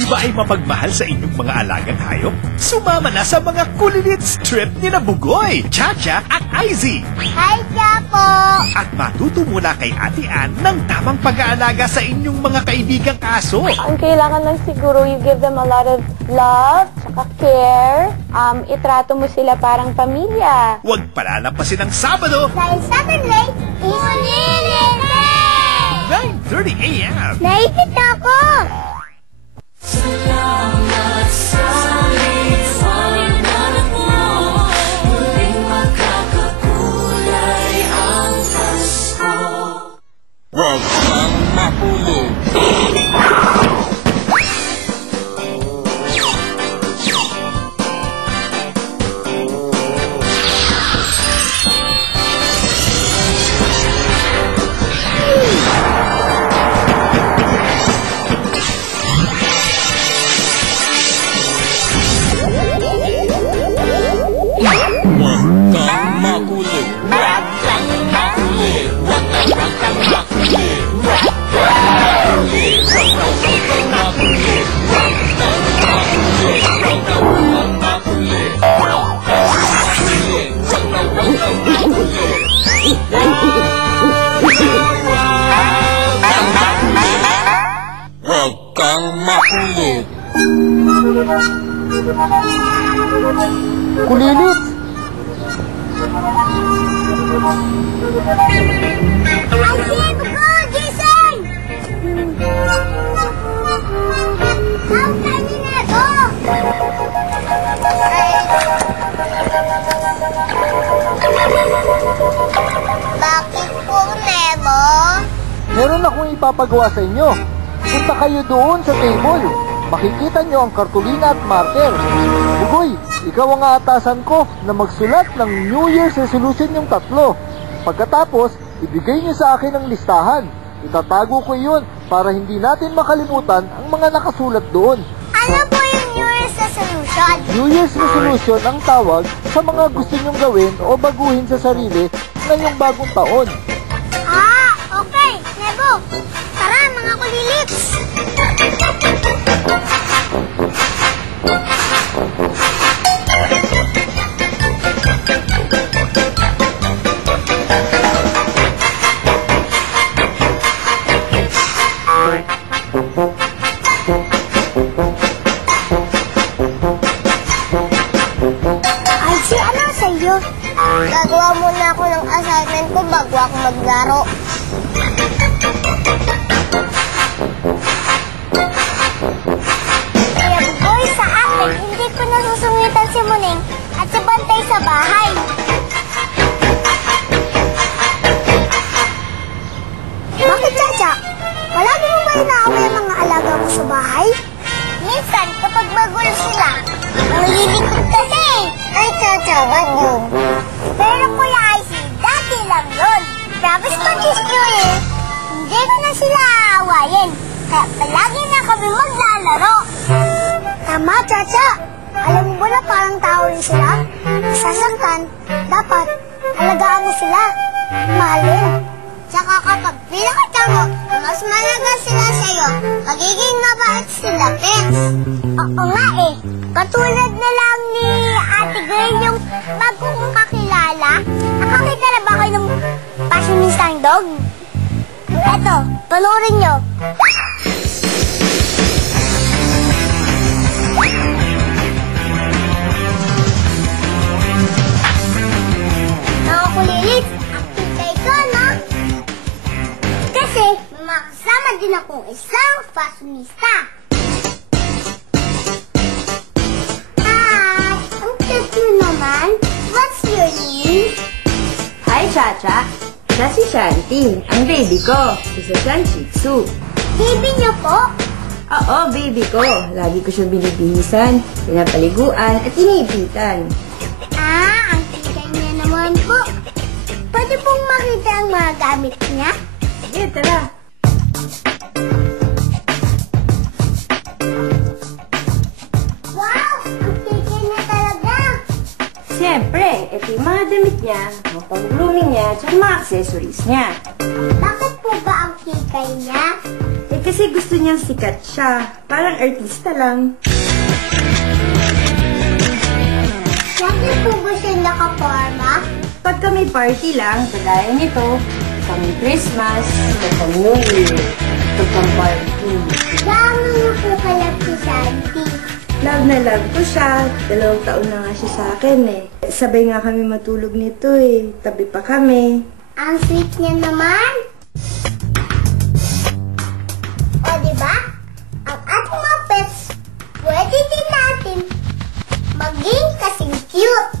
Kayo ba ay mapagmahal sa inyong mga alagang hayop? Sumama na sa mga kulilits trip ni na Bugoy, Chacha at Izzy. Hi, Chapo! At matuto muna kay Ate Ann ng tamang pag-aalaga sa inyong mga kaibigang aso. Ang kailangan lang siguro, you give them a lot of love, tsaka care. Itrato mo sila parang pamilya. Huwag palalampasin ang Sabado, Dahil Saturday is Lilith! 9:30 a.m. Naipit ako! Salamat sa liwanag mo, muling magkakakulay ang Pasko. Huwag kang mapulog. Huwag kang makulit. Kulilit! Ay, Bugo! Jason! How can you na to? Bakit po, Nemo? Meron akong ipapagawa sa inyo. Punta kayo doon sa table. Makikita nyo ang kartulina at marker. Bugoy, ikaw ang aatasan ko na magsulat ng New Year's resolution yung 3. Pagkatapos, ibigay nyo sa akin ang listahan. Itatago ko yun para hindi natin makalimutan ang mga nakasulat doon. Ano po yung New Year's resolution? New Year's resolution ang tawag sa mga gusto nyong gawin o baguhin sa sarili ngayong bagong taon. Ah, okay. Nebo, tara mga kulilits. Ay, si ano sa iyo? Gagawa muna ako ng assignment ko bago ako maglaro. Kaya Bugoy, sa akin, hindi ko nasusungitan si Muning at si Bantay sa bahay. Bakit, Chacha? Palagi mo ba inaaway ang mga alaga mo sa bahay? Minsan, kapag magulo sila, nalilikot kasi. Ay, Chacha, wag yun. Pero Kuya Icy, dati lang yun. Promise ko this New Year, hindi ko na sila aawayin. Kaya palagi na kami maglalaro. Tama, Chacha. Alam mo ba na parang tao rin sila? Sasaktan, dapat alagaan mo sila. Mahalin. Tsaka kapag pinakita mo, mas malaga sila sa'yo, magiging mabait sila, Pets. Oo nga eh. Katulad na lang ni Ate Girl yung bago kong kakilala. Nakakita na ba kayo ng fashionistang dog? Eto, panoorin nyo. Mga kulilit, akitay ko, no? Kasi makasama din akong isang fashionista. Hi! Ang cute mo naman. What's your name? Hi, Chacha. Siya si Shanti, ang baby ko. Isa siyang Shih Tzu. Baby niyo po? Oo, baby ko. Lagi ko siyang binibihisan, pinapaliguan, at iniipitan. Ah, ang tigay niya naman po. Pwede pong makita ang mga gamit niya? Sige, tara. Wow! Ang tigay niya talaga. Siyempre, ito yung mga damit niya, mga pang-grooming niya, at mga accessories niya. Bakit po ba ang tigay niya? kasi gusto niyang sikat siya. Parang artista lang. Bakit po ba siya nakaporma? Pagka may party lang, kagaya nito, pang Christmas, pang New Year, pang party. Gaano niyo po kalap si Santi? Love na love ko siya. 2 taon na nga siya sa akin eh. Sabay nga kami matulog nito eh. Tabi pa kami. Ang sweet niya naman. O diba? Ang ating mga pets, pwede din natin maging kasing cute.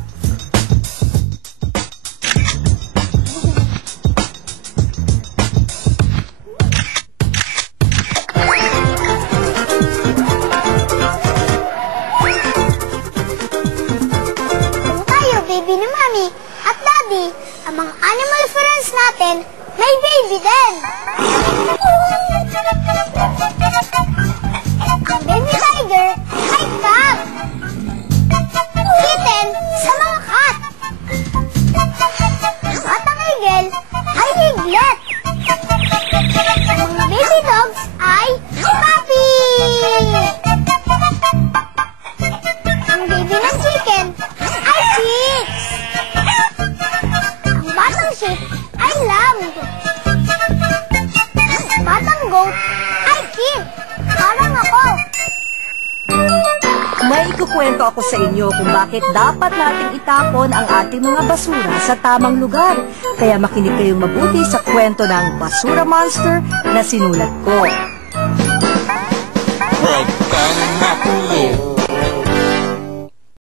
Kung tayo, baby ni Mami at Daddy, ang mga animal friends natin, may baby din. Ang baby tiger ay cat. Kitten sa mga cat. At ang eagle ay higlet. Ang mga baby dogs ay puppy. Ang baby ng chicken ay chicks. Ang batang sheep ay lamb. Batang goat ay kid. Parang ako. May ikukwento ako sa inyo kung bakit dapat nating itapon ang ating mga basura sa tamang lugar. Kaya makinig kayong mabuti sa kwento ng Basura Monster na sinulat ko. Huwag kang makulit.